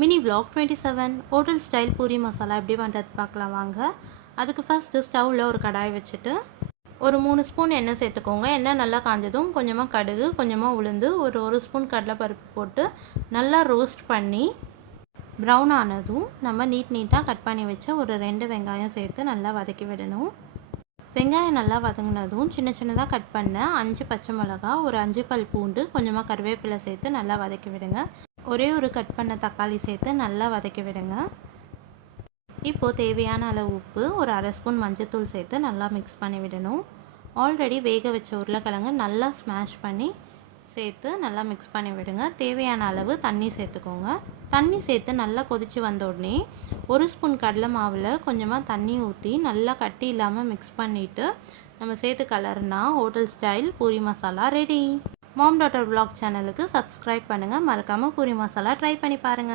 Mini vlog 27 hotel style puri masala எப்படி பண்ணுறது பார்க்கலாம் வாங்க. அதுக்கு ஃபஸ்ட்டு ஸ்டவ்வில் ஒரு கடாய் வச்சுட்டு ஒரு 3 ஸ்பூன் எண்ணெய் சேர்த்துக்கோங்க. எண்ணெய் நல்லா காஞ்சதும் கொஞ்சமாக கடுகு, கொஞ்சமாக உளுந்து, ஒரு ஸ்பூன் கடலைப்பருப்பு போட்டு நல்லா ரோஸ்ட் பண்ணி ப்ரௌன் ஆனதும் நம்ம நீட்டாக கட் பண்ணி வச்ச ஒரு 2 வெங்காயம் சேர்த்து நல்லா வதக்கி விடணும். வெங்காயம் நல்லா வதங்கினதும் சின்னதாக கட் பண்ண 5 பச்சை மிளகா, ஒரு 5 பல் பூண்டு, கொஞ்சமாக கருவேப்பிலை சேர்த்து நல்லா வதக்கி விடுங்க. ஒரு கட் பண்ண தக்காளி சேர்த்து நல்லா வதக்கி விடுங்க. இப்போது தேவையான அளவு உப்பு, ஒரு அரை ஸ்பூன் மஞ்சள்தூள் சேர்த்து நல்லா மிக்ஸ் பண்ணி விடணும். ஆல்ரெடி வேக வச்ச உருளைக்கிழங்கு நல்லா ஸ்மாஷ் பண்ணி சேர்த்து நல்லா மிக்ஸ் பண்ணி விடுங்க. தேவையான அளவு தண்ணி சேர்த்துக்கோங்க. தண்ணி சேர்த்து நல்லா கொதித்து வந்த உடனே ஒரு ஸ்பூன் கடலை மாவில் கொஞ்சமாக தண்ணி ஊற்றி நல்லா கட்டி இல்லாமல் மிக்ஸ் பண்ணிவிட்டு நம்ம சேர்த்து கலர்னா ஹோட்டல் ஸ்டைல் பூரி மசாலா ரெடி. மாம் டாட்டர் vlog சேனலுக்கு சப்ஸ்கிரைப் பண்ணுங்கள். மறக்காமல் பூரி மசாலா ட்ரை பண்ணி பாருங்கள்.